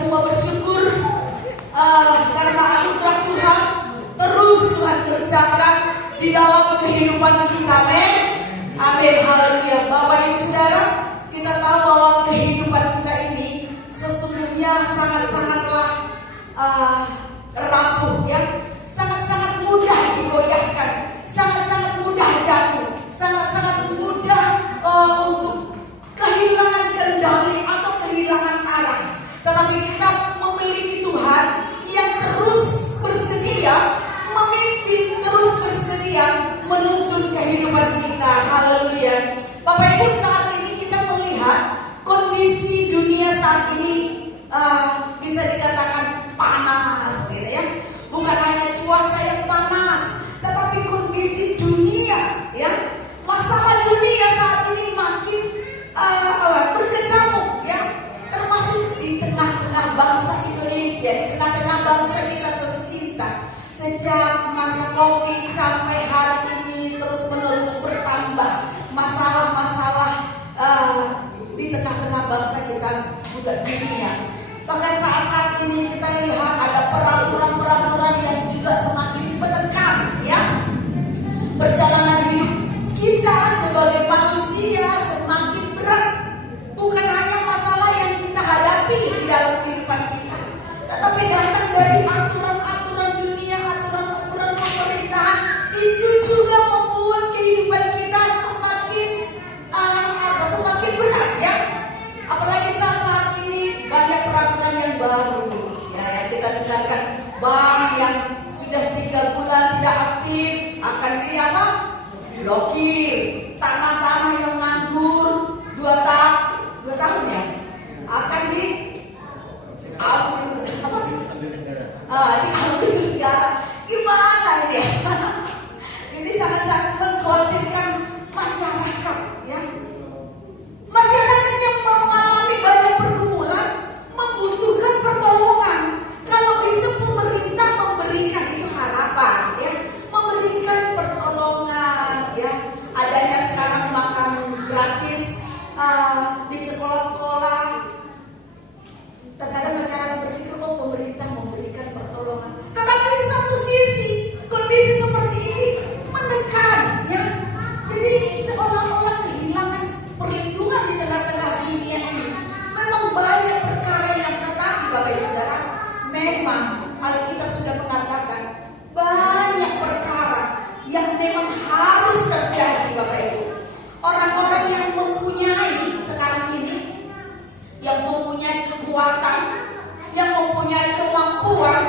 semua bersyukur karena anugerah Tuhan terus Tuhan kerjakan di dalam kehidupan kita. Amin. Amin. Haleluya. Bapak Ibu Saudara, kita tahu bahwa kehidupan kita ini sesungguhnya sangat-sangatlah rapuh, ya, sangat-sangat mudah digoyahkan, sangat-sangat mudah jatuh, sangat-sangat mudah untuk kehilangan kendali atau kehilangan arah. Tetapi kita memiliki Tuhan yang terus bersedia memimpin, terus bersedia menuntun kehidupan kita. Haleluya. Bapak Ibu, saat ini kita melihat kondisi dunia saat ini bisa dikatakan panas, gitu ya. Bukan hanya cuaca yang panas, tetapi kondisi dunia, ya. Masalah dunia saat ini makin berkecamuk, ya. Termasuk di tengah-tengah bangsa Indonesia, di tengah-tengah bangsa kita tercinta. Sejak masa Covid sampai hari ini terus-menerus bertambah masalah-masalah di tengah-tengah bangsa kita juga dunia. Bahkan saat-saat ini kita lihat ada peraturan-peraturan yang juga semakin menekan, ya. Perjalanan hidup kita sebagai manusia semakin berat. Bukan hanya masalah yang kita hadapi di dalam kehidupan kita, tetapi datang dari aturan-aturan dunia, aturan-aturan pemerintahan. Itu juga membuat kehidupan kita semakin berat, ya. Apalagi saat ini banyak peraturan yang baru, ya, yang kita dengarkan. Bank yang sudah 3 bulan tidak aktif akan blokir. Tanah-tanah yang nganggur 2 tahun ya akan diambil negara. Gimana ini ya? Ini sangat-sangat mengkhawatirkan masyarakat, ya. Masyarakat yang mengalami banyak pergumulan membutuhkan pertolongan. Kalau bisa pemerintah memberikan itu harapan, ya, memberikan pertolongan, ya. Adanya sekarang makan gratis di sekolah-sekolah. Terkadang masyarakat berpikir pemerintah memberikan pertolongan, tetapi di satu sisi kondisi seperti ini menekan, ya. Jadi seolah-olah kehilangan perlindungan di tengah-tengah dunia ini. Memang banyak perkara yang tetapi Bapak Ibu Saudara, memang Alkitab sudah mengatakan banyak perkara yang memang harus terjadi, Bapak Ibu. Orang-orang yang mempunyai sekarang ini, yang mempunyai kekuatan, yang mempunyai kemampuan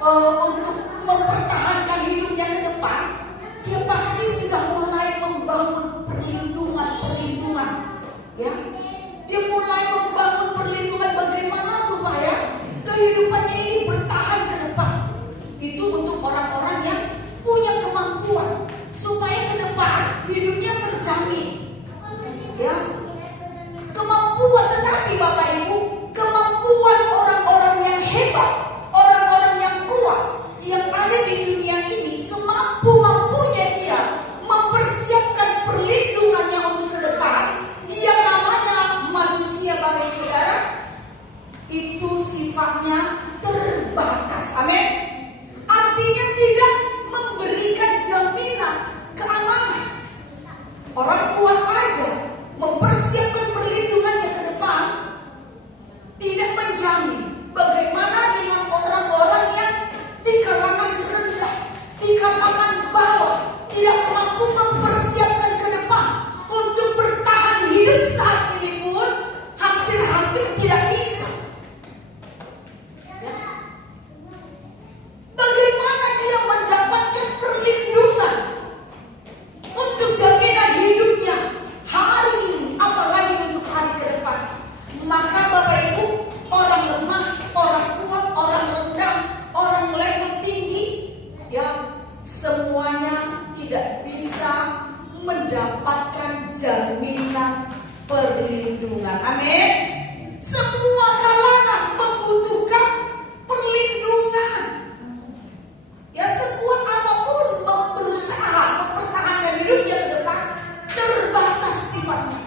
untuk mempertahankan hidupnya ke depan, dia pasti sudah mulai membangun perlindungan, ya. Dia mulai membangun perlindungan bagaimana supaya kehidupannya ini bertahan ke depan. Itu untuk orang-orang yang punya kemampuan supaya ke depan hidupnya terjamin, ya. Kemampuan, tetapi Bapak Ibu, kemampuan orang-orang yang hebat, orang-orang yang kuat yang ada di dunia ini, semampu-mampunya dia mempersiapkan perlindungannya untuk ke depan. Yang namanya manusia, Bapak Ibu Saudara, itu sifatnya terbatas. Amin. Artinya tidak memberikan jaminan keamanan. Orang kuat aja mempersiapkan perlindungannya ke depan, tidak menjamin bagaimana dengan orang-orang yang di kalangan rendah, di kalangan bawah, tidak mampu mempersiapkan ke depan untuk bertahan hidup saat ini pun hampir-hampir tidak bisa, ya. Bagaimana dia mendapatkan perlindungan untuk jaminan hidupnya hari ini, apalagi untuk hari ke depan? Maka Bapak Ibu, orang lemah, orang kuat, orang rendah, orang level tinggi, ya, semuanya tidak bisa mendapatkan jaminan perlindungan. Amin. Semua kalangan membutuhkan perlindungan. Ya, sekuat apapun berusaha mempertahankan hidupnya ke depan, terbatas sifatnya.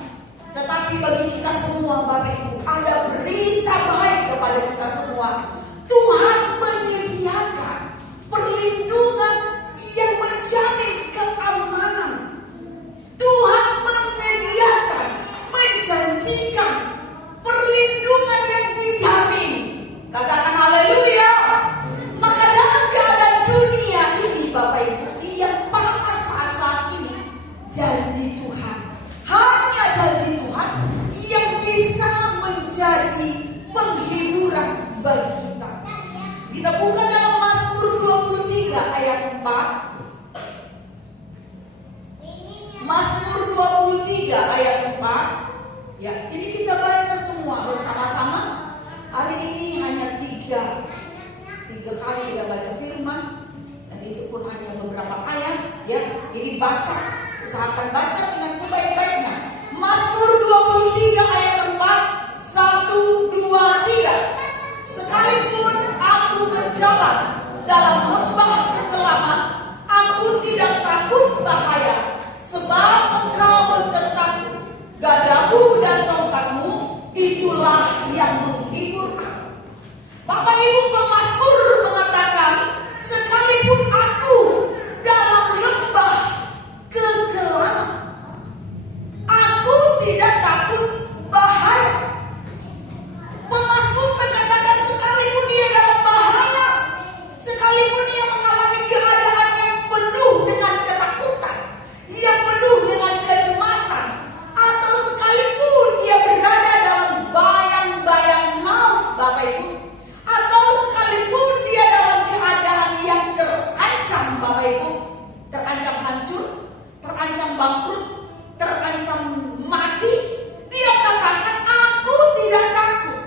Tetapi bagi kita semua, Bapak Ibu, ada berita baik janji Tuhan. Hanya janji Tuhan yang bisa menjadi penghiburan bagi kita. Kita buka dalam Mazmur 23 ayat 4. Mazmur 23 ayat 4. Ya, ini kita baca semua bersama-sama. Hari ini hanya tiga kali kita baca firman, dan itu pun hanya beberapa ayat. Ya, ini baca, usahakan baca dengan sebaik-baiknya. Mazmur 23 ayat 4. 1, 2, 3. Sekalipun aku berjalan dalam lembah kekelaman, aku tidak takut bahaya, sebab Engkau besertaku. Gadamu dan tongkatmu, itulah yang menghibur aku. Bapak Ibu pemazmur mengatakan, sekalipun aku dalam lembah kekelaman, aku tidak takut bahaya. Pemazmur mengatakan sekalipun dia dalam bahaya, sekalipun dia mengalami keadaan yang penuh dengan ketakutan, yang penuh dengan kecemasan, atau sekalipun dia berada dalam bayang-bayang maut, Bapak Ibu, atau sekalipun dia dalam keadaan yang terancam, Bapak Ibu, terancam hancur, terancam bangkrut, terancam mati, dia katakan aku tidak takut.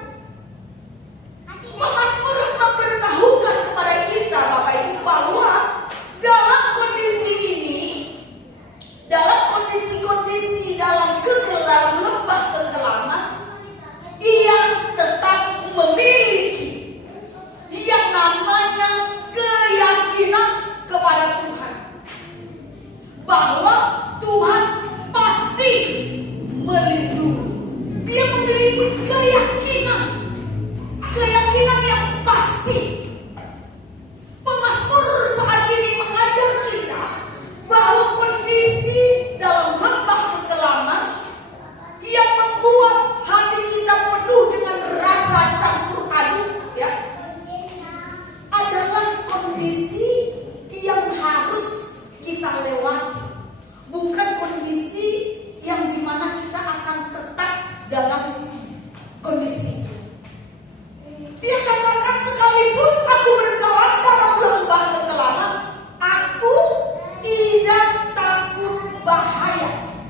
Pemazmur memberitahukan kepada kita, Bapak Ibu, bahwa dalam kondisi ini, dalam kondisi-kondisi dalam lembah kekelaman, ia tetap memiliki yang namanya keyakinan kepada Tuhan, bahwa Tuhan pasti melindungi. Dia memiliki keyakinan yang pasti. Pemazmur saat ini mengajar kita bahwa kondisi dalam lembah kekelaman yang membuat hati kita penuh dengan rasa campur aduk, ya, adalah kondisi yang harus kita lewati, bukan kondisi yang dimana kita akan tetap dalam kondisi itu. Dia katakan sekalipun aku berjalan dalam lembah kekelaman, aku tidak takut bahaya.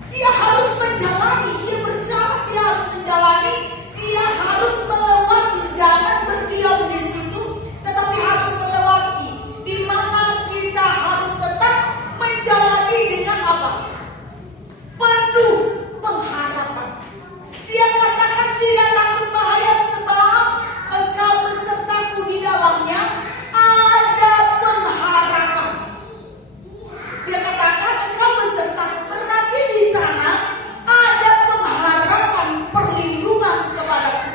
Dia harus menjalani, dia berjalan, dia harus menjalani, dia harus melewati, jangan berdiam di situ, tetapi harus melewati, di mana kita harus tetap menjalani dengan apa? Penuh pengharapan. Dia katakan tidak takut bahaya, sebab Engkau besertaku, di dalamnya ada pengharapan. Dia katakan Engkau besertaku, berarti di sana ada pengharapan, perlindungan kepadaku.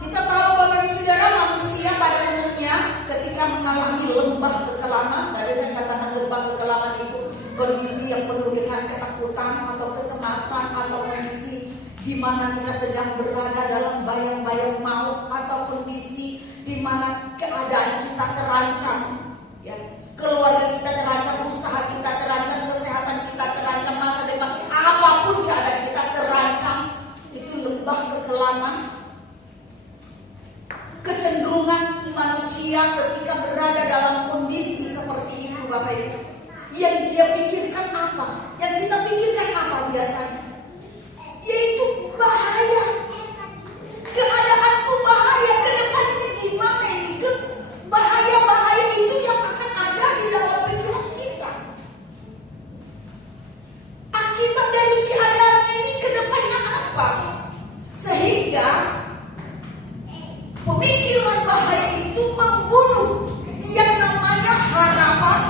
Kita tahu Bapak Ibu Saudara, manusia pada umumnya ketika mengalami lembah kekelaman, tadi saya katakan lembah kekelaman itu kondisi yang penuh dengan ketakutan atau kecemasan, atau kondisi di mana kita sedang berada dalam bayang-bayang maut, atau kondisi di mana keadaan kita terancam, ya, keluarga kita terancam, usaha kita terancam, kesehatan kita terancam, masa depan apapun keadaan kita terancam. Itu lembah kekelaman. Kecenderungan manusia ketika berada dalam kondisi seperti itu, Bapak Ibu, yang dia pikirkan apa? Yang kita pikirkan apa biasanya? Yaitu bahaya. Keadaanku bahaya, ke depannya gimana ini? Bahaya-bahaya itu yang akan ada di dalam pikiran kita. Akibat dari keadaan ini ke depannya apa? Sehingga pemikiran bahaya itu membunuh yang namanya harapan,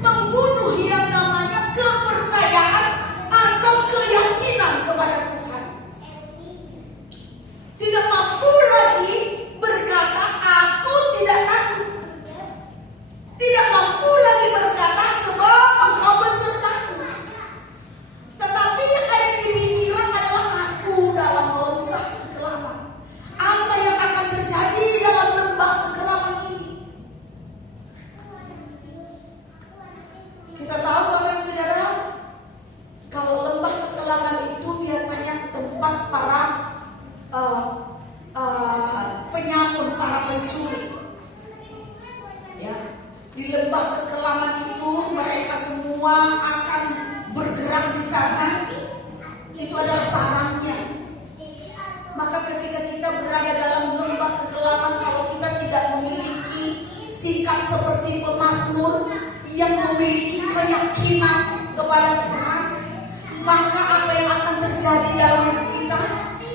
membunuh yang namanya kepercayaan atau keyakinan kepada Tuhan. Tidak mampu Kita tahu Bapak Saudara, kalau lembah kekelaman itu biasanya tempat para penyamun, para pencuri. Ya, di lembah kekelaman itu mereka semua akan bergerak di sana. Itu adalah sarangnya. Maka ketika kita berada dalam lembah kekelaman, kalau kita tidak memiliki sikap seperti pemazmur yang memiliki keyakinan kepada Tuhan, maka apa yang akan terjadi dalam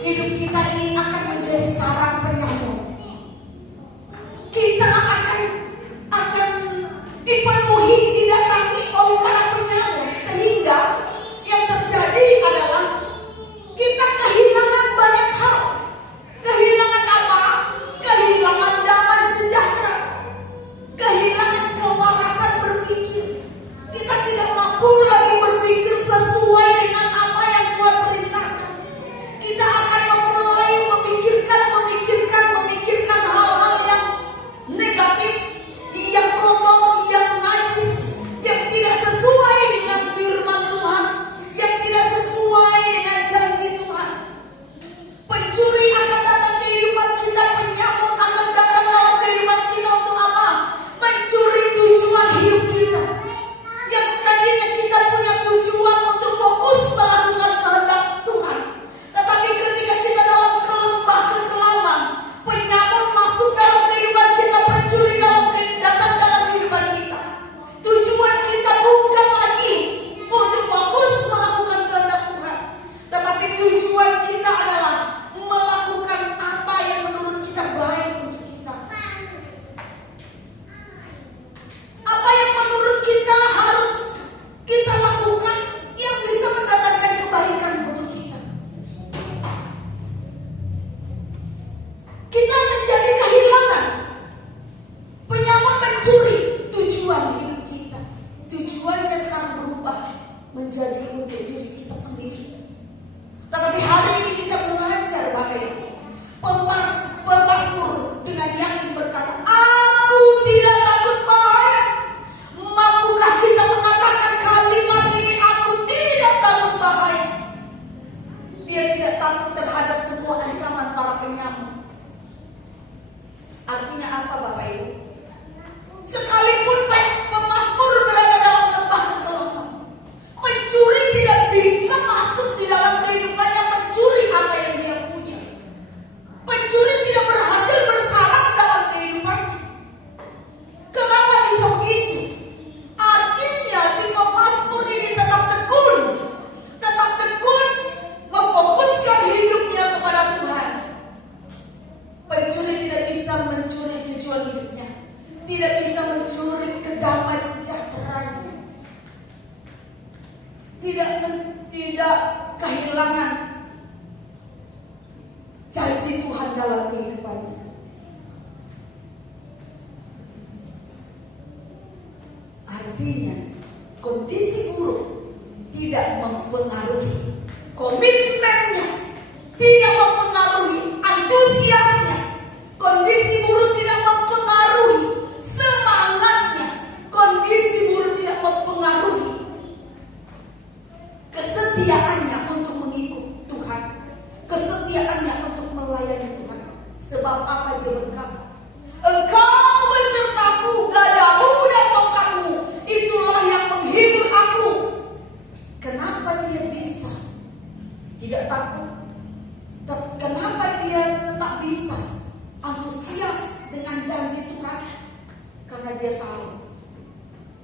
hidup kita ini akan menjadi sarang penyamuk. Kita akan dipenuhi, didatangi oleh para penyamuk, sehingga yang terjadi adalah kita kehilangan banyak hal. Kehilangan apa? Kehilangan damai sejahtera, kehilangan kewarasan berpikir. Kita tidak mampu lagi berpikir sesuai dengan apa yang Tuhan perintahkan. Kita akan mulai memikirkan hal-hal yang negatif, yang kotor, yang najis, yang tidak sesuai dengan firman Tuhan, yang tidak sesuai dengan janji Tuhan. Pencuri akan datang ke kehidupan kita, penyamuk akan datang dalam kehidupan kita untuk apa? Mencuri tujuan hidup kita. Yang tadinya kita punya tujuan untuk fokus melakukan kehendak Tuhan, tetapi ketika kita dalam lembah kekelaman, penyamuk masuk dalam kehidupan kita, pencuri datang dalam kehidupan kita. Tujuan kita bukan lagi untuk fokus melakukan kehendak Tuhan, tetapi tujuan kita adalah melakukan apa yang menurut kita baik untuk kita. Apa yang menurut kita harus kita lakukan yang bisa mendatangkan kebaikan untuk kita. Kita menjadi kehilangan. Penyamuk mencuri tujuan hidup kita. Tujuannya sekarang berubah menjadi untuk diri kita sendiri. Tetapi hari ini kita belajar Bapak Ibu. Pemazmur dengan yakin berkata, aku tidak takut bahaya. Mampukah kita mengatakan kalimat ini, aku tidak takut bahaya? Dia tidak takut terhadap semua ancaman para penyamuk. Artinya apa Bapak Ibu? Sekalipun pemazmur berada dalam lembah kekelaman, pencuri tidak bisa masuk di dalam kehidupannya, mencuri apa yang dia punya. Pencuri tidak berhasil bersarang dalam kehidupannya. Kenapa bisa begitu? Artinya si pemazmur ini tetap tekun memfokuskan hidupnya kepada Tuhan. Pencuri tidak bisa mencuri tujuan hidupnya, tidak bisa mencuri kedamai sejahteranya, tidak kehilangan janji Tuhan dalam kehidupannya. Artinya kondisi buruk tidak mempengaruhi komitmennya, tidak mempengaruhi antusiasnya. Kondisi buruk tidak mempengaruhi semangatnya. Kondisi buruk tidak mempengaruhi kesetiaannya untuk mengikut Tuhan, kesetiaannya untuk melayani Tuhan. Sebab apa dia berkata? Engkau besertaku, gadamu dan tongkatmu, itulah yang menghibur aku. Kenapa dia bisa tidak takut? Kenapa dia tetap bisa antusias dengan janji Tuhan? Karena dia tahu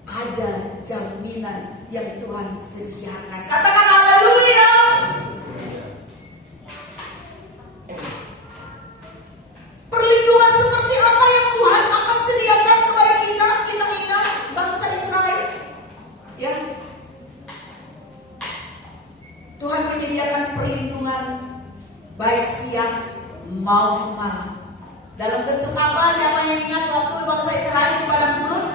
ada jaminan yang Tuhan sediakan. Katakan haleluya. Perlindungan seperti apa yang Tuhan akan sediakan kepada kita? Kita ingat bangsa Israel, ya. Tuhan menyediakan perlindungan baik siang maupun malam. Dalam bentuk apa? Siapa yang ingat waktu bangsa Israel di padang gurun?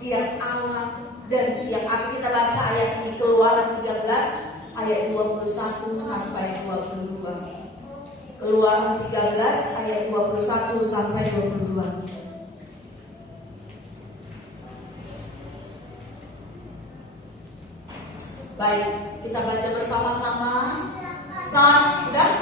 Tiang alam dan tiang api. Kita baca ayat ini, Keluaran 13 ayat 21 sampai 22. Keluaran 13 ayat 21 sampai 22. Baik, kita baca bersama-sama. Udah?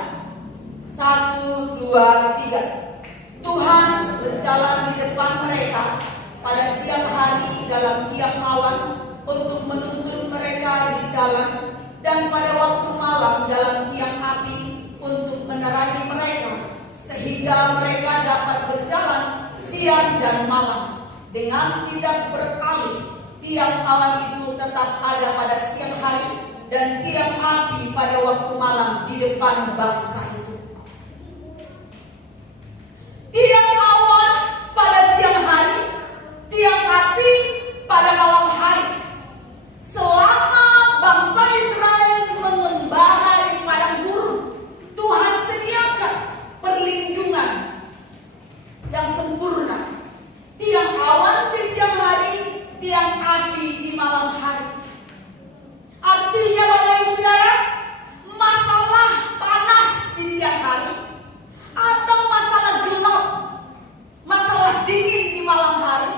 1, 2, 3. Tuhan berjalan di depan mereka pada siang hari dalam tiap awan untuk menuntun mereka di jalan, dan pada waktu malam dalam tiang api untuk menerangi mereka, sehingga mereka dapat berjalan siang dan malam dengan tidak beralih. Tiang awan itu tetap ada pada siang hari dan tiang api pada waktu malam di depan bangsa itu. Tiang awan pada siang hari, tiang api pada malam hari. Selama bangsa Israel mengembara di padang gurun, Tuhan sediakan perlindungan yang sempurna. Tiang awan di siang hari, tiang api di malam hari. Artinya Bapak Ibu Saudara, masalah panas di siang hari atau masalah gelap, masalah dingin di malam hari,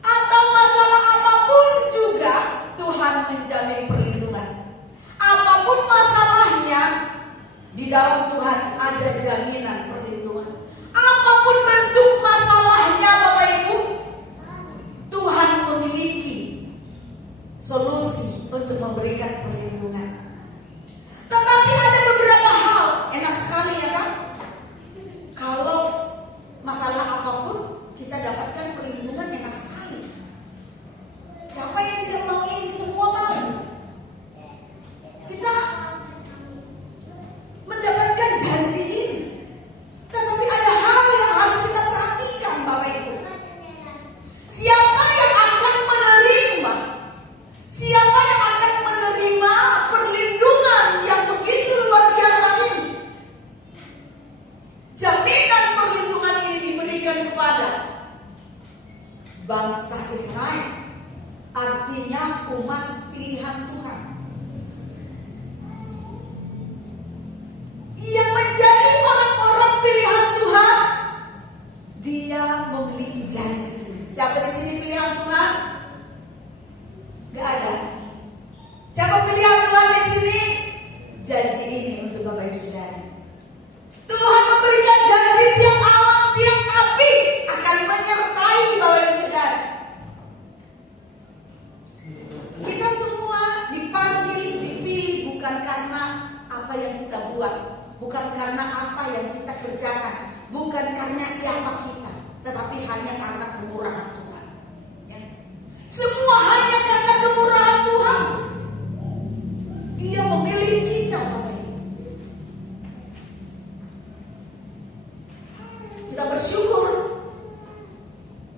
atau masalah apapun juga, Tuhan menjamin perlindungan. Apapun masalahnya, di dalam Tuhan ada jaminan perlindungan. Apapun bentuk masalahnya Bapak Ibu, Tuhan memiliki solusi untuk memberikan perlindungan. Tetapi ada beberapa hal, enak sekali ya kan? Kalau masalah apapun kita dapatkan perlindungan, enak sekali. Siapa yang tidak mau ini? Semua mau. Kita mendapatkan janji ini. Tetapi ada hal yang harus kita perhatikan Bapak Ibu. Siapa yang akan menerima? Siapa yang akan menerima perlindungan yang begitu luar biasa ini? Jaminan perlindungan ini diberikan kepada bangsa Israel, artinya umat pilihan Tuhan. Yang menjadi orang-orang pilihan Tuhan, dia memiliki janji. Siapa di sini pilihan Tuhan? Gak ada. Siapa pilihan Tuhan di sini? Janji ini untuk Bapak Ibu Saudara. Tuhan memberikan janji tiang awan, tiang api akan menyertai Bapak Ibu Saudara. Kita semua dipanggil, dipilih bukan karena apa yang kita buat, bukan karena apa yang kita kerjakan, bukan karena siapa kita, tetapi hanya karena kemurahan Tuhan. Ya. Semua hanya karena kemurahan Tuhan. Dia memilih kita, Bapak Ibu. Kita bersyukur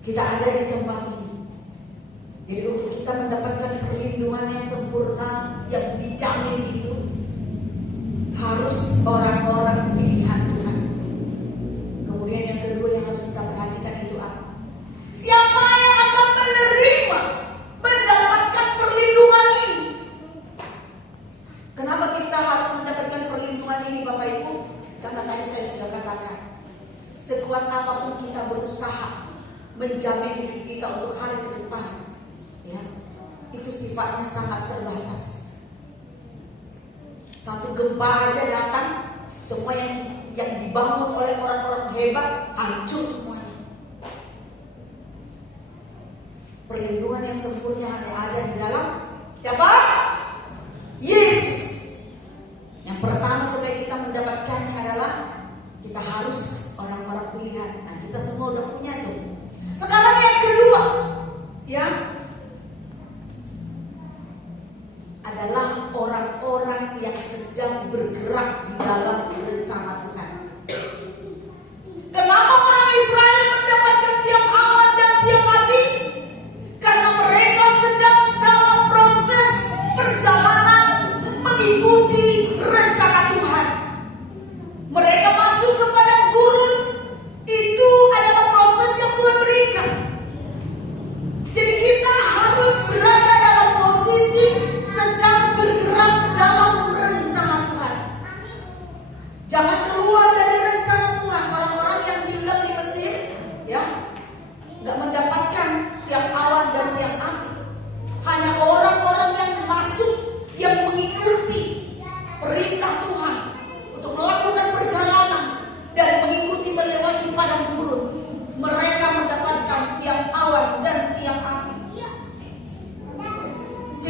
kita ada di tempat ini. Jadi untuk kita mendapatkan perlindungan yang sempurna, yang dijamin itu, harus orang-orang pilihan Tuhan. Kemudian yang kedua yang harus kita perhatikan itu apa? Siapa yang akan menerima, mendapatkan perlindungan ini? Kenapa kita harus mendapatkan perlindungan ini Bapak Ibu? Karena tadi saya sudah katakan, sekuat apapun kita berusaha menjamin diri kita untuk hari ke depan, ya, itu sifatnya sangat terbatas. Satu gempa aja datang, semua yang dibangun oleh orang-orang hebat hancur semuanya. Perlindungan yang sempurna hanya ada di dalam siapa? Yesus. Yang pertama supaya kita mendapatkannya adalah kita harus orang-orang pilihan. Nah, kita semua udah punya tuh. Sekarang yang kedua, ya, adalah orang-orang yang sedang bergerak di dalam rencana Tuhan. Kenapa orang Israel mendapatkan tiang awan dan tiang api? Karena mereka sedang dalam proses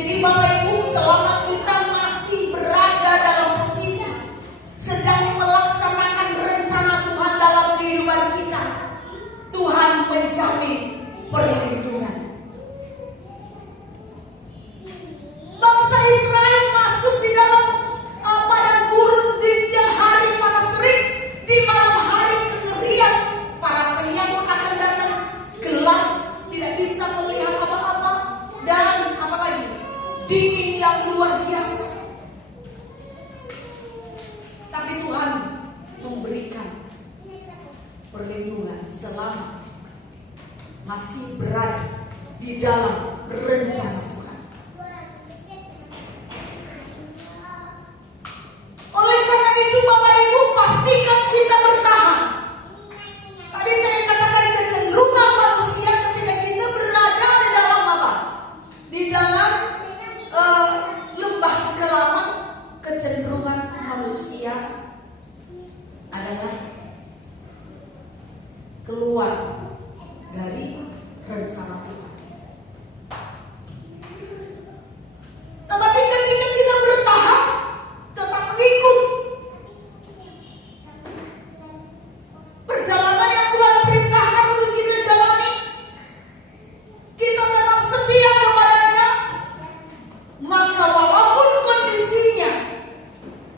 Jadi Bapak Ibu, selama kita masih berada dalam posisi sedang melaksanakan rencana Tuhan dalam kehidupan kita, Tuhan menjamin perlindungan. Bangsa Israel masuk di dalam padang gurun di siang hari panas terik, di malam hari kengerian. Para penyamun akan datang, gelap, tidak bisa melihat apa-apa, dan apalagi dingin yang luar biasa. Tapi Tuhan memberikan perlindungan selama masih berada di dalam rencana Tuhan. Oleh karena itu Bapak Ibu, pastikan kita bertahan. Tadi saya katakan kecenderungan manusia ketika kita berada di dalam apa? Di dalam lembah kekelaman, kecenderungan manusia adalah keluar dari rencana Tuhan. Tetapi ketika kita bertahan, tetap mengikut perjalanan yang Tuhan perintahkan untuk kita jalani, kita tetap setia kepadanya, maka walaupun kondisinya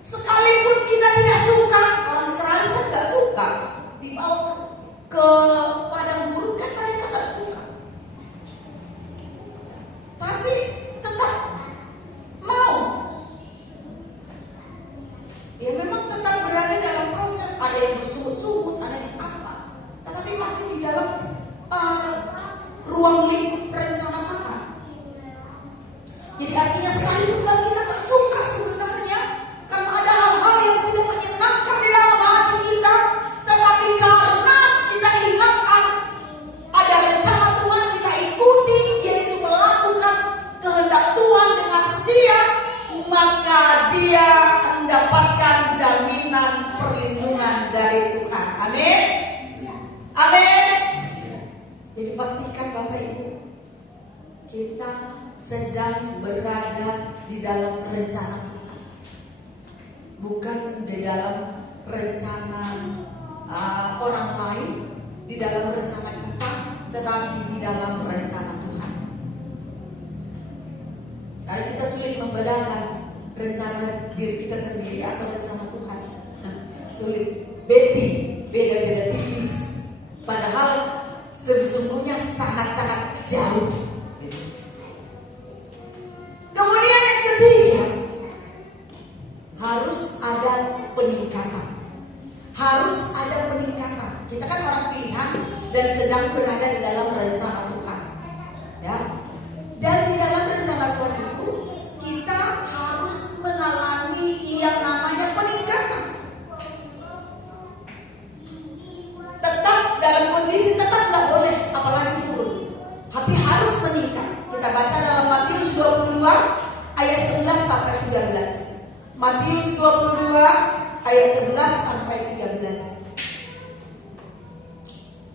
sekalipun kita tidak suka, orang Israel kan gak suka dibawa ke padang gurun, kan mereka gak suka, tapi tetap mau. Ya memang tetap berada dalam proses, ada yang bersungut-sungut, ada yang apa, tetapi masih di dalam ruang lingkup rencana Tuhan. Jadi artinya sekalipun kita tak suka sebenarnya, karena ada hal-hal yang tidak menyenangkan di dalam hati kita, tetapi karena kita ingatkan ada rencana Tuhan, kita ikuti, yaitu melakukan kehendak Tuhan dengan setia, maka dia mendapatkan jaminan perlindungan dari Tuhan. Amin. Amin. Jadi pastikan Bapak Ibu, kita sedang berada di dalam rencana Tuhan, bukan di dalam rencana orang lain, di dalam rencana kita, tetapi di dalam rencana Tuhan. Karena kita sulit membedakan rencana diri kita sendiri atau rencana Tuhan. Sulit, beda-beda tipis. Padahal sesungguhnya sangat-sangat jauh. Kemudian yang ketiga, harus ada peningkatan. Harus ada peningkatan. Kita kan orang pilihan dan sedang berada di dalam rencana Tuhan, ya. Dan di dalam rencana Tuhan itu kita harus mengalami yang namanya peningkatan. Tetap dalam kondisi tetap nggak boleh, apalagi turun, tapi harus meningkat. Kita baca dalam Matius 22 ayat 11 sampai 13. Matius 22 ayat 11 sampai 13.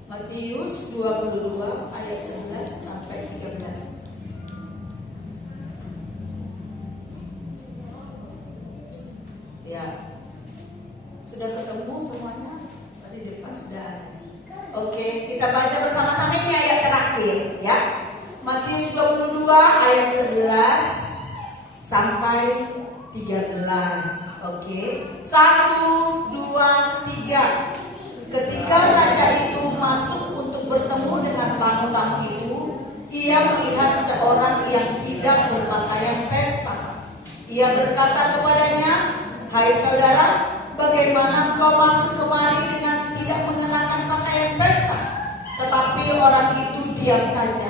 Matius 22 ayat 11 sampai 13. Ya, sudah ketemu semuanya? Tadi di depan sudah ada. Oke, kita baca bersama-sama ini ayat terakhir, ya. Matius 22 ayat 11 sampai 13. Oke. 1, 2, 3. Ketika raja itu masuk untuk bertemu dengan tamu-tamu itu, ia melihat seorang yang tidak berpakaian pesta. Ia berkata kepadanya, "Hai saudara, bagaimana kau masuk kemari dengan tidak mengenakan pakaian pesta?" Tetapi orang itu diam saja.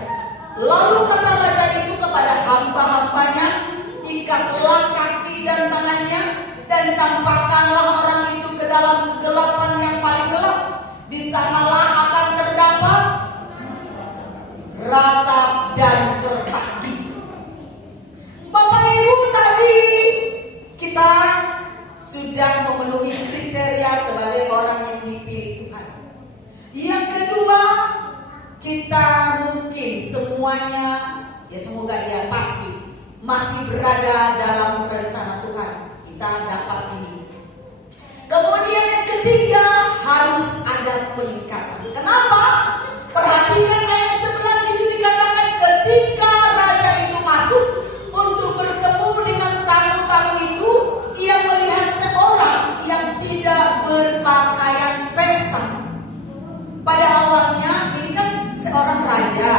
Lalu kata raja itu kepada hamba-hambanya, "Ikatlah kaki dan tangannya dan campakkanlah orang itu ke dalam kegelapan yang paling gelap. Di sanalah akan terdapat ratap dan gertak gigi." Bapak Ibu, tadi kita sudah memenuhi kriteria sebagai orang yang dipilih Tuhan. Yang kedua, kita mungkin semuanya, ya semoga ya pasti masih berada dalam rencana Tuhan. Kita dapat ini. Kemudian yang ketiga, harus ada peningkatan. Kenapa? Perhatikan ayat 11 itu dikatakan ketika raja itu masuk untuk bertemu dengan tamu-tamu itu, ia melihat seorang yang tidak berpakaian pesta. Pada awalnya ini kan seorang raja.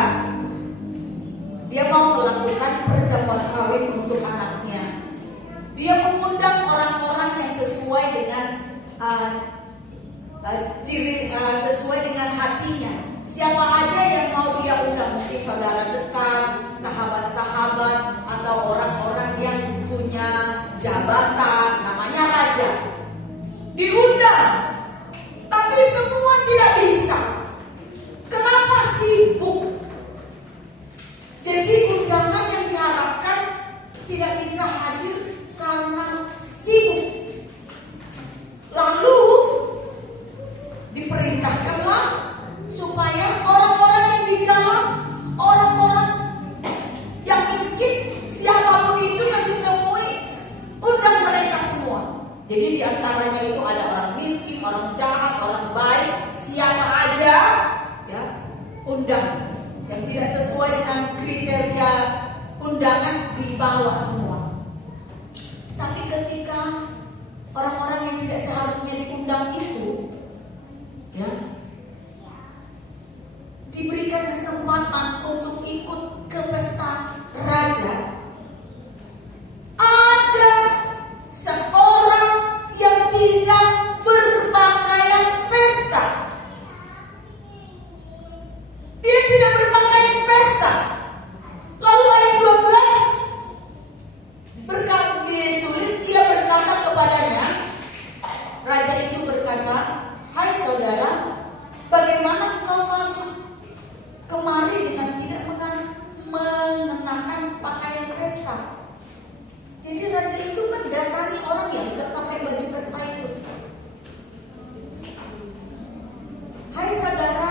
Dia mau melakukan perjamuan kawin untuk anaknya. Dia mengundang orang-orang yang sesuai dengan sesuai dengan hatinya. Siapa aja yang mau dia undang, mungkin saudara dekat, sahabat-sahabat, atau orang-orang yang punya jabatan, namanya raja. Diundang, tapi semua tidak bisa. Kenapa? Sibuk. Jadi undangan yang diharapkan tidak bisa hadir karena sibuk. Lalu diperintahkanlah supaya orang-orang yang di jalan, orang-orang yang miskin, siapapun itu yang ditemui, undang mereka semua. Jadi di antaranya itu ada orang miskin, orang jahat, orang baik, siapa aja ya, undang. Yang tidak sesuai dengan kriteria undangan dibawa semua. Tapi ketika orang-orang yang tidak seharusnya diundang itu ya, diberikan kesempatan untuk ikut ke pesta raja, ada seorang yang tidak berpakaian pesta. Dia tidak berpakaian pesta. Lalu ayat 12 ditulis, ia berkata kepadanya, raja itu berkata, hai saudara, bagaimana engkau masuk kemari dengan tidak mengenakan pakaian pesta? Jadi raja itu mendatangi orang yang tidak pakai baju pesta itu. Hai saudara,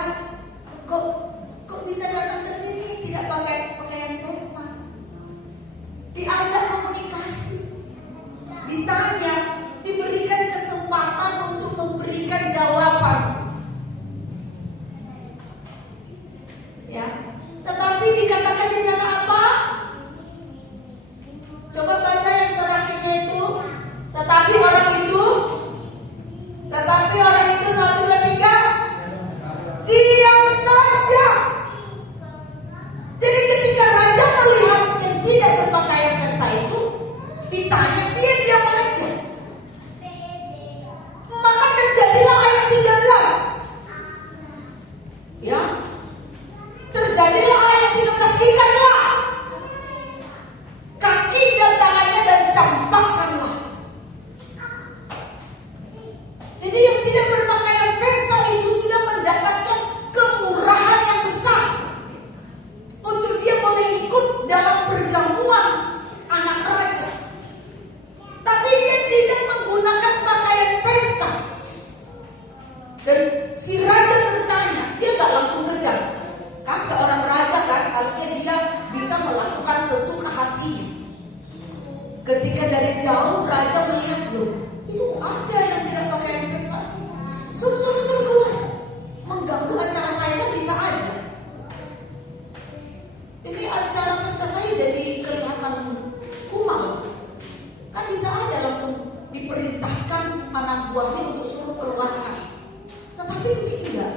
kok bisa datang ke sini tidak pakai pakaian pesta? Diajak komunikasi, ditanya, diberikan kesempatan untuk memberikan jawaban. Ya, tetapi dikatakan di sana apa? Coba baca yang terakhirnya itu. Tetapi orang itu 1, 2, 3 diam saja. Jadi ketika raja melihat yang tidak berpakaian pesta itu, ditanya, dia diam aja. Maka terjadilah ayat 13. Ya, terjadilah ayat 13, ikatlah kaki dan tangannya dan campakkanlah. Jadi yang tidak berpakaian pesta itu sudah mendapatkan kemurahan yang besar untuk dia boleh ikut dalam perjamuan anak raja. Tapi dia tidak menggunakan pakaian pesta. Dan si raja bertanya, dia gak langsung kejar. Kan seorang raja kan harusnya dia bisa melakukan sesuka hatinya. Ketika dari jauh raja melihat, loh, itu ada yang tidak pakaian pesta. Suruh keluar. Mengganggu acara saya kan bisa aja. Ini acara pesta saya jadi kelihatan kumal. Kan bisa aja langsung diperintahkan anak buahnya untuk suruh keluarkan. Tetapi tidak.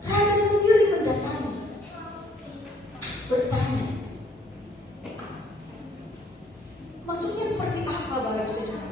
Raja sendiri mendatangi, bertanya. Maksudnya seperti apa, Bapak Saudara?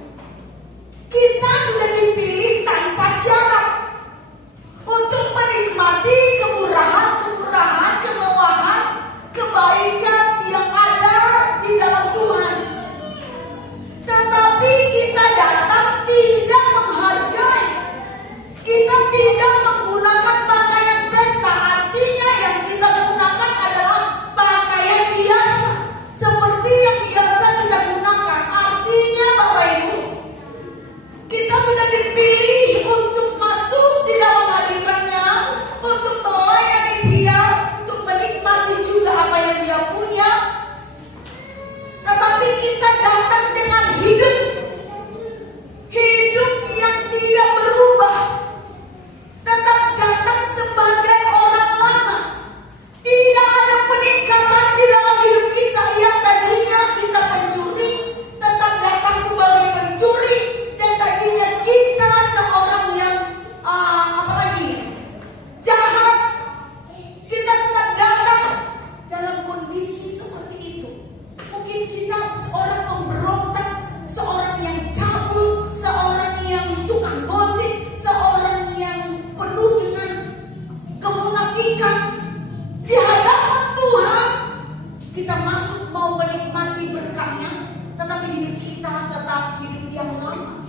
menikmati berkahnya, tetapi hidup kita tetap hidup yang lama.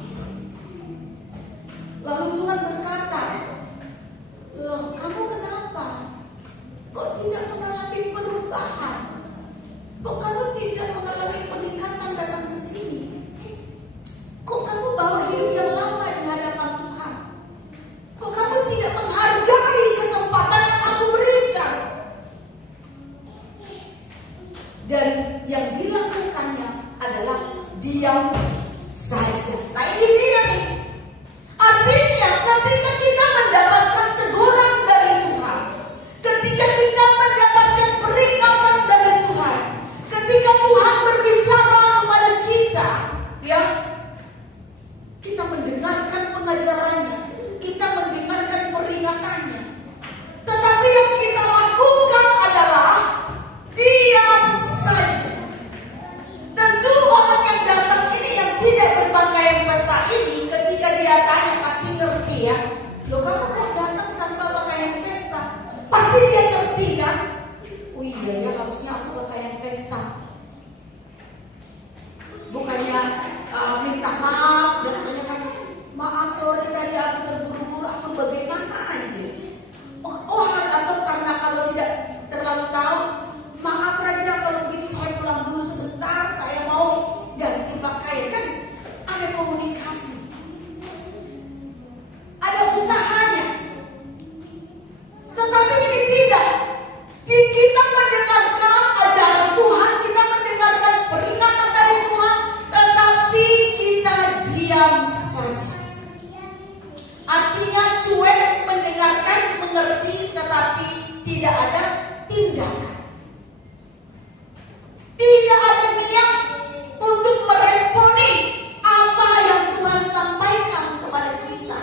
Lalu Tuhan berkata, "Loh, kamu kenapa? Kok tidak mengalami perubahan? Kok kamu tidak mengalami peningkatan datang ke sini? Kok kamu bawa hidup yang lama di hadapan Tuhan? Kok kamu tidak menghargai kesempatan yang aku berikan?" Dan yang dilakukannya adalah diam saja. Nah, ini dia nih. Artinya ketika kita mendapatkan teguran dari Tuhan, ketika kita mendapatkan peringatan dari Tuhan, ketika Tuhan berbicara kepada kita, ya, kita mendengarkan pengajarannya, kita mendengarkan peringatannya. Tetapi yang kita lakukan adalah diam saja. Tentu orang yang datang ini, yang tidak berpakaian pesta ini, ketika dia tanya pasti ngerti ya. "Loh, kamu kok datang tanpa pakaian pesta?" Pasti dia ngerti kan? "Oh iya ya, harusnya aku pakaian pesta." Bukannya minta maaf, jatuhnya kan, "Maaf, sorry tadi aku terburu-buru," atau bagaimana aja. Atau karena kalau tidak terlalu tahu, "Maaf Raja, kalau begitu saya pulang dulu sebentar, saya mau ganti pakaian." Kan ada komunikasi, ada usahanya. Tetapi ini tidak. Kita mendengarkan ajaran Tuhan, kita mendengarkan peringatan dari Tuhan, tetapi kita diam saja. Artinya cuek, mendengarkan, mengerti, tetapi tidak ada tindakan. Tidak ada niat untuk meresponi apa yang Tuhan sampaikan kepada kita.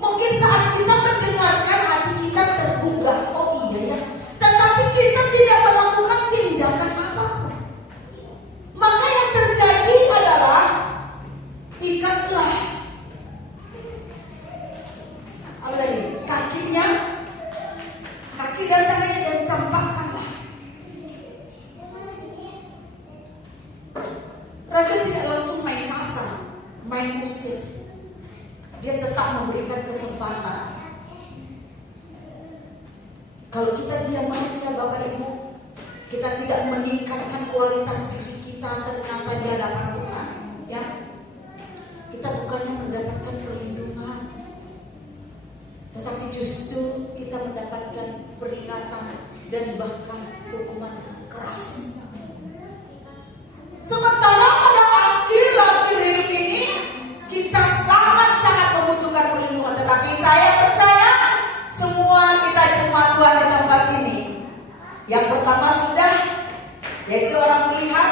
Mungkin saat kita mendengarkan, hati kita tergugah, "Oh iya ya," tetapi kita tidak melakukan tindakan apapun. Maka yang terjadi adalah ikatlah kakinya, kaki dan tangannya, dan campakkanlah. Raja tidak langsung main kasar, main usir. Dia tetap memberikan kesempatan. Kalau kita diam aja Bapak Ibu, kita tidak meningkatkan kualitas diri kita ternyata di hadapan Tuhan, ya. Kita bukannya mendapatkan perlindungan, tetapi justru kita mendapatkan peringatan dan bahkan hukuman keras. Sementara pada akhir hidup ini kita sangat-sangat membutuhkan perlindungan. Tetapi saya percaya semua kita jemaat Tuhan di tempat ini, yang pertama sudah, yaitu orang melihat,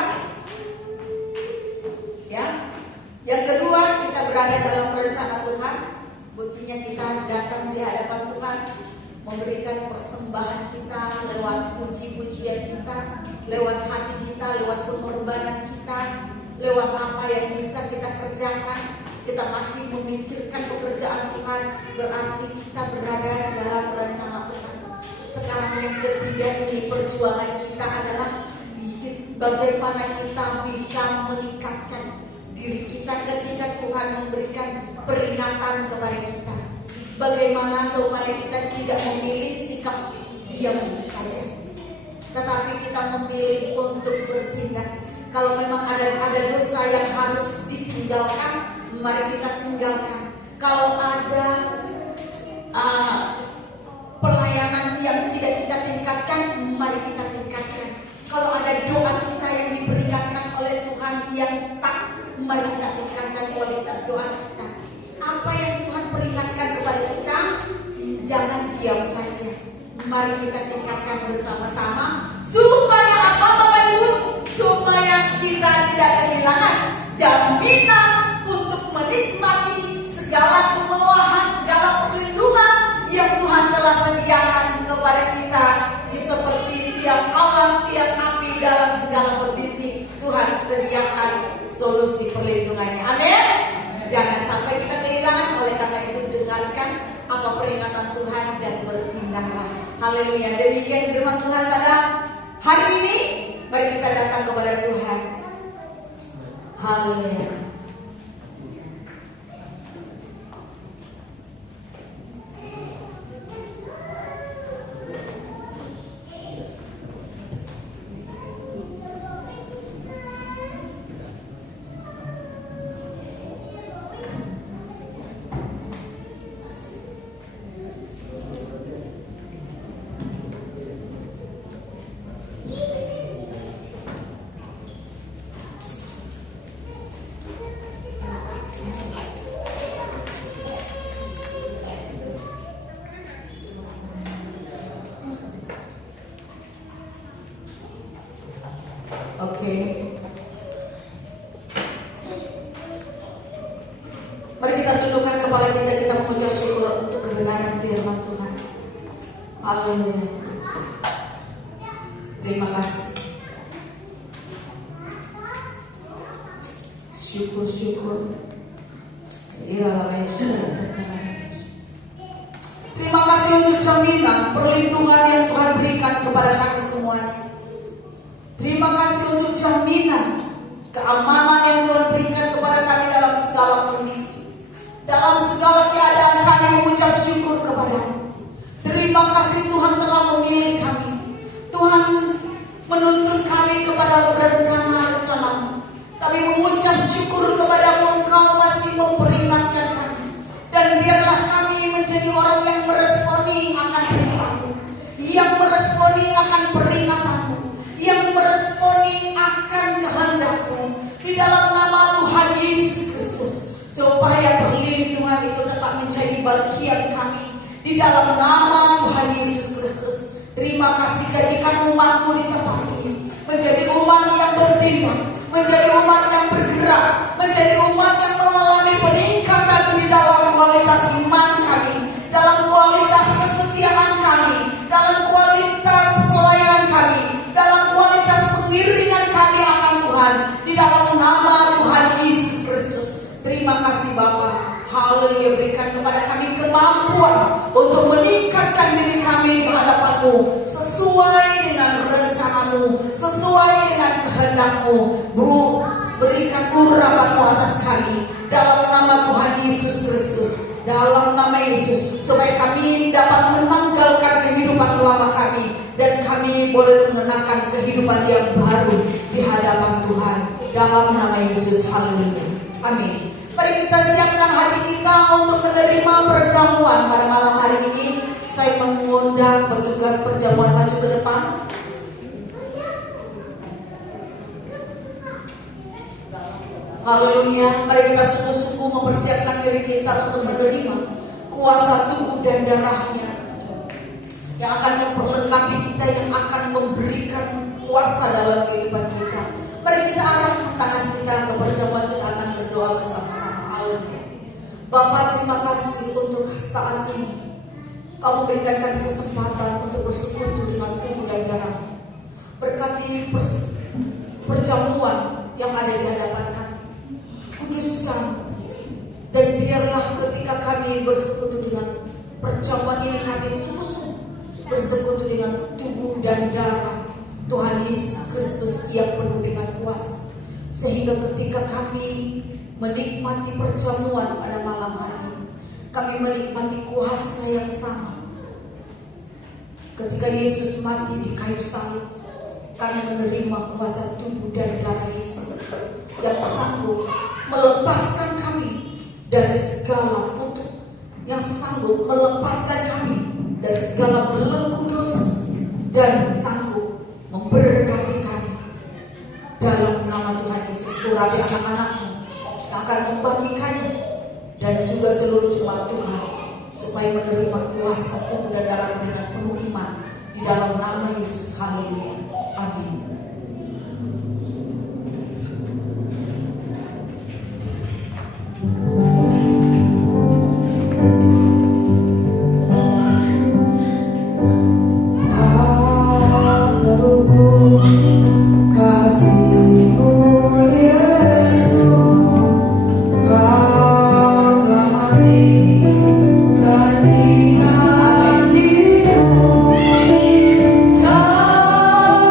ya. Yang kedua, kita berada dalam rencana Tuhan. Buktinya kita datang di hadapan Tuhan, memberikan persembahan kita lewat puji-pujian kita, lewat hati kita, lewat pengorbanan kita, lewat apa yang bisa kita kerjakan. Kita masih memikirkan pekerjaan Tuhan, berarti kita berada dalam rencana Tuhan. Sekarang yang ketiga ini, perjuangan kita adalah bagaimana kita bisa meningkatkan diri kita ketika Tuhan memberikan peringatan kepada kita. Bagaimana supaya kita tidak memilih sikap diam saja, tetapi kita memilih untuk bertindak. Kalau memang ada dosa yang harus ditinggalkan, mari kita tinggalkan. Kalau ada pelayanan yang tidak kita tingkatkan, mari kita tingkatkan. Kalau ada doa kita yang diperingatkan oleh Tuhan yang stuck, mari kita tingkatkan kualitas doa kita. Apa yang Tuhan peringatkan kepada kita, jangan diam saja. Mari kita tingkatkan bersama-sama. Supaya apa Bapak Ibu? Supaya kita tidak kehilangan jaminan untuk menikmati segala kemewahan, segala perlindungan yang Tuhan telah sediakan kepada kita. Seperti tiap awan, tiap api dalam segala kondisi, Tuhan sediakan solusi perlindungannya. Amin. Jangan sampai kita kehilangan. Oleh karena itu, dengarkan apa peringatan Tuhan dan bertindaklah. Haleluya. Demikian firman Tuhan pada hari ini. Mari kita datang kepada Tuhan. Haleluya. Oke. Mari kita tundukkan kepala kita mengucap syukur untuk kebenaran firman Tuhan. Haleluya. Terima kasih. Syukur. Terima kasih untuk jaminan perlindungan yang Tuhan berikan kepada kami semuanya. Terima kasih untuk jaminan keamanan yang Tuhan berikan kepada kami dalam segala kondisi. Dalam segala keadaan kami mengucap syukur kepada-Mu. Terima kasih Tuhan telah memilih kami. Tuhan menuntun kami kepada rencana-rencana-Mu. Kami mengucap syukur kepada-Mu, Engkau masih memperingatkan kami. Dan biarlah kami menjadi orang yang meresponi akan firman-Mu, yang meresponi akan peringatan-Mu, yang meresponi akan kehendak-Mu di dalam nama Tuhan Yesus Kristus, supaya perlindungan itu tetap menjadi bagian kami di dalam nama Tuhan Yesus Kristus. Terima kasih, jadikan umat-Mu di tempat ini menjadi umat yang bertindak, menjadi umat yang bergerak, menjadi umat yang mengalami peningkatan di dalam kualitas iman kami, dalam kualitas kesetiaan kami, dalam kualitas pelayanan kami, dalam kualitas pengiringan kami akan Tuhan di dalam nama Tuhan Yesus Kristus. Terima kasih Bapa. Haleluya. Berikan kepada kami kemampuan untuk meningkatkan diri kami di hadapan-Mu sesuai dengan rencana-Mu, sesuai dengan kehendak-Mu. Berikan urapan-Mu atas kami dalam nama Tuhan Yesus Kristus, dalam nama Yesus, supaya kami dapat menanggalkan kehidupan lama kami dan kami boleh mengenakan kehidupan yang baru di hadapan Tuhan dalam nama Yesus. Haleluya. Amin. Mari kita siapkan hati kita untuk menerima perjamuan pada malam hari ini. Saya mengundang petugas perjamuan maju ke depan. Haleluya. Mari kita sungguh-sungguh mempersiapkan diri kita untuk menerima kuasa tubuh dan darahnya yang akan memperlengkapi kita, yang akan memberikan kuasa dalam kehidupan kita. Mari kita arahkan tangan kita ke perjamuan, kita akan berdoa bersama-sama. Haleluya. Bapa, terima kasih untuk saat ini Kau memberikan kami kesempatan untuk bersekutu dengan tubuh dan darah. Berkati perjamuan yang ada di hadapan kami, kuduskan, dan biarlah ketika kami bersekutu dengan perjamuan ini, kami sungguh bersekutu dengan tubuh dan darah Tuhan Yesus Kristus yang penuh dengan kuasa, sehingga ketika kami menikmati perjamuan pada malam hari ini, kami menikmati kuasa yang sama. Ketika Yesus mati di kayu salib, kami menerima kuasa tubuh dan darah Yesus yang sanggup melepaskan kami dari segala kutuk, yang sanggup melepaskan kami dari segala belenggu dosa, dan sanggup memberkati kami. Dalam nama Tuhan Yesus, urapi anak-anak-Mu yang akan membagikannya, dan juga seluruh jemaat Tuhan, supaya menerima kuasa tubuh dan darah dengan penuh iman di dalam nama Yesus. Haleluya. Amin. Kau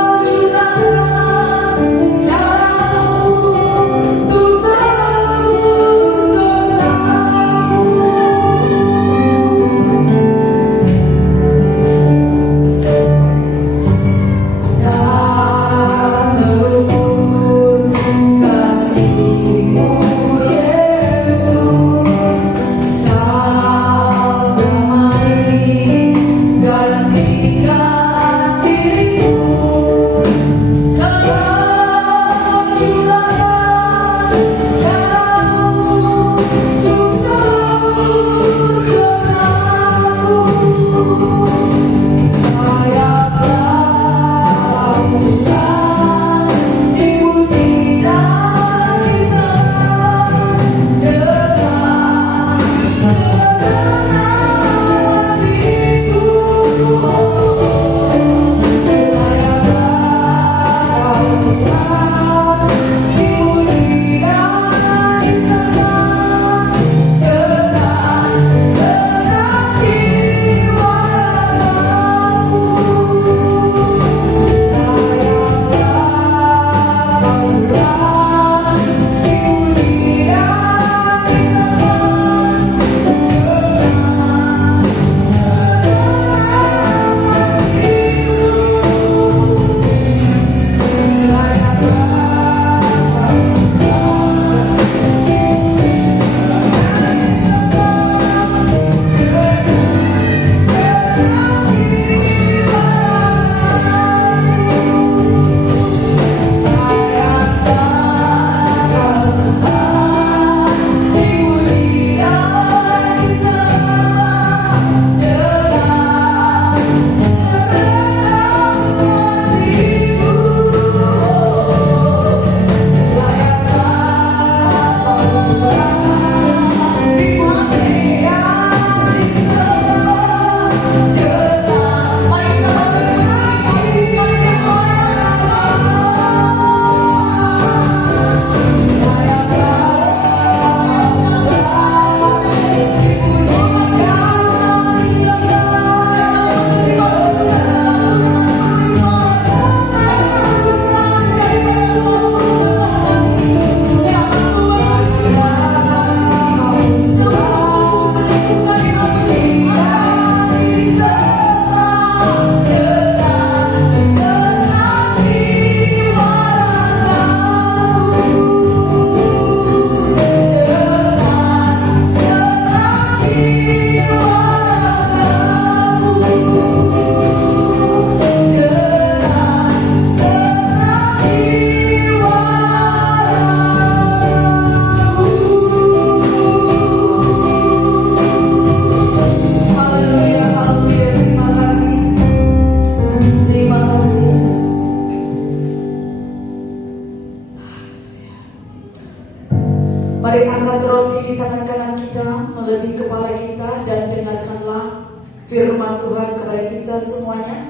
Mari angkat roti di tangan kanan kita melebihi kepala kita dan dengarkanlah firman Tuhan kepada kita semuanya.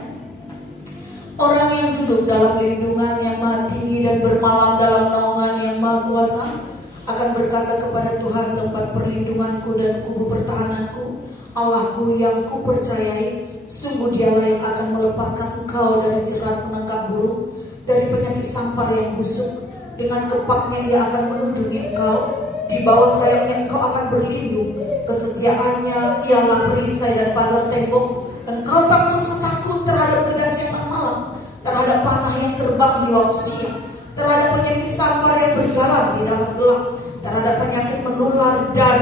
Orang yang duduk dalam lindungan yang maha tinggi dan bermalam dalam naungan yang maha kuasa akan berkata kepada Tuhan, tempat perlindunganku dan kubu pertahananku, Allahku yang kupercayai, sungguh dialah yang akan melepaskan engkau dari jerat menangkap burung, dari penyakit sampar yang busuk. Dengan kepaknya ia akan melindungi engkau, di bawah sayapnya engkau akan berlindung. Kesetiaannya ialah perisai dan pagar tembok. Engkau tak usah takut terhadap benda siang malam, terhadap panah yang terbang di waktu siang, terhadap penyakit sampar yang berjalan di dalam gelap, terhadap penyakit menular dan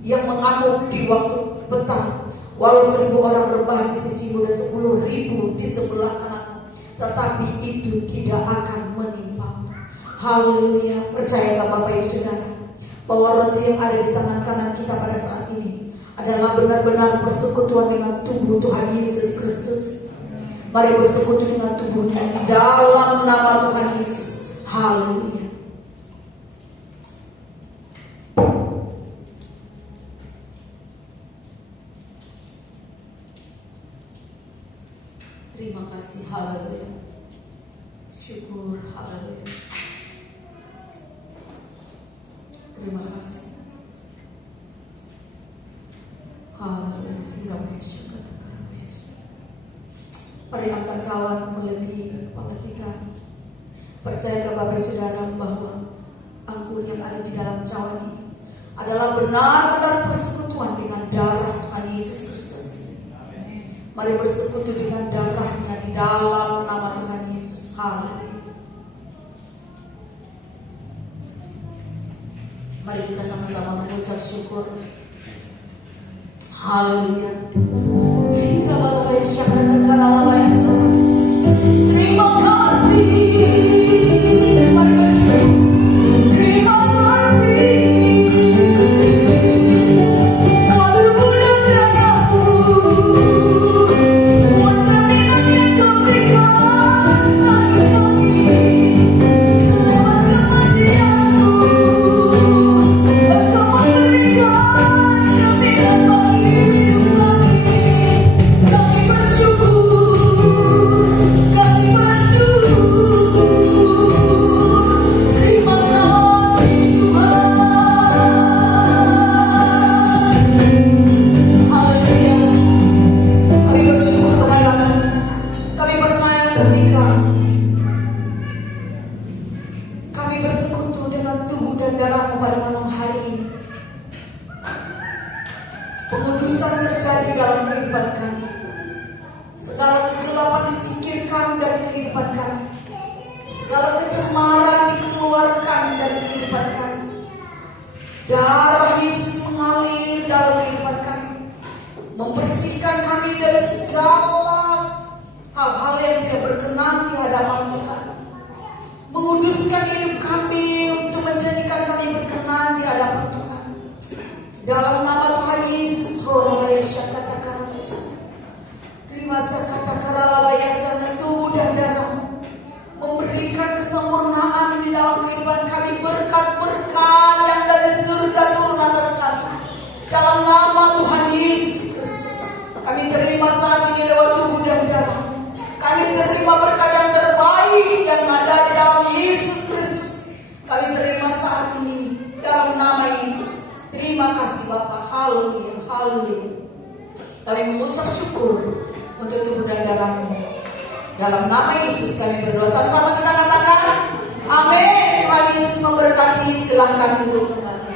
yang mengamuk di waktu petang. Walau 1000 orang rebah di sisimu dan 10.000 di sebelah kananmu, tetapi itu tidak akan menimpamu. Haleluya. Percayalah Bapak Ibu Saudara, bahwa roti yang ada di tangan kanan kita pada saat ini adalah benar-benar persekutuan dengan tubuh Tuhan Yesus Kristus. Mari bersekutu dengan tubuhnya di dalam nama Tuhan Yesus. Haleluya. Terima kasih. Haleluya. Syukur. Haleluya. Terima kasih. Haleluya. Mari angkat cawan melebihi kepala kita. Percaya Bapak Saudara bahwa anggur yang ada di dalam cawan ini adalah benar-benar persekutuan dengan darah Tuhan Yesus Kristus. Mari bersekutu dengan darahnya di dalam nama Tuhan Yesus. Haleluya. Mari kita sama-sama mengucap syukur. Haleluya. Terima kasih. Mari bersyukur. Terima kasih. Walaupun darahku, wajahnya yang kau berikan bagi kami, lewat kematianmu, engkau memberikan jaminan bagi hidup lagi. Kami bersyukur, kami bersyukur. Terima kasih Tuhan. Haleluya. Kami bersyukur kepada-Mu. Kami percaya ketika kami bersekutu dengan tubuh dan darah-Mu pada malam hari ini, pengudusan terjadi dalam kehidupan kami. Segala kegelapan disingkirkan dari kehidupan kami. Segala kecemaran dikeluarkan dari kehidupan kami. Darah Yesus mengalir dalam kehidupan kami, membersihkan kami dari segala hal-hal yang tidak berkenan di hadapan Tuhan, menguduskan hidup kami untuk menjadikan kami berkenan di hadapan Tuhan. Dalam nama Tuhan Yesus, terima kasih tubuh dan darah-Mu memberikan kesempurnaan di dalam kehidupan kami, berkat-berkat yang dari surga turun atas kami. Dalam nama Tuhan Yesus Kristus, kami terima saat ini lewat tubuh dan darah. Kami terima berkat yang terbaik yang ada di dalam Yesus Kristus. Kami terima saat ini dalam nama Yesus. Terima kasih Bapa. Haleluya. Haleluya. Kami mengucap syukur untuk tubuh dan darah-Mu. Dalam nama Yesus kami berdoa. Sama-sama kita katakan amin. Tuhan Yesus memberkati. Silakan duduk kembali.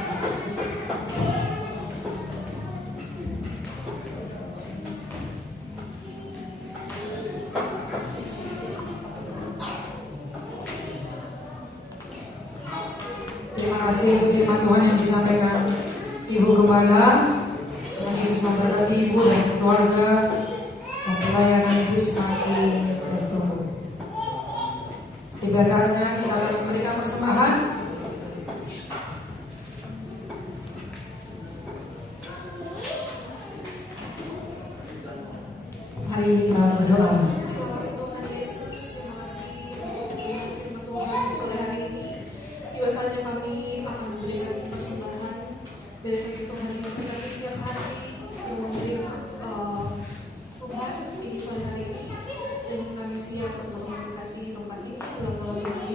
Terima kasih firman Tuhan yang disampaikan Ibu Gembala. Tuhan Yesus memberkati Ibu dan keluarga, dan pelayanan Ibu semakin bertumbuh. Tiba saatnya kita akan memberikan persembahan. Mari kita berdoa. Saja kami akan memberikan siap untuk memberkati tempat ini, yang melalui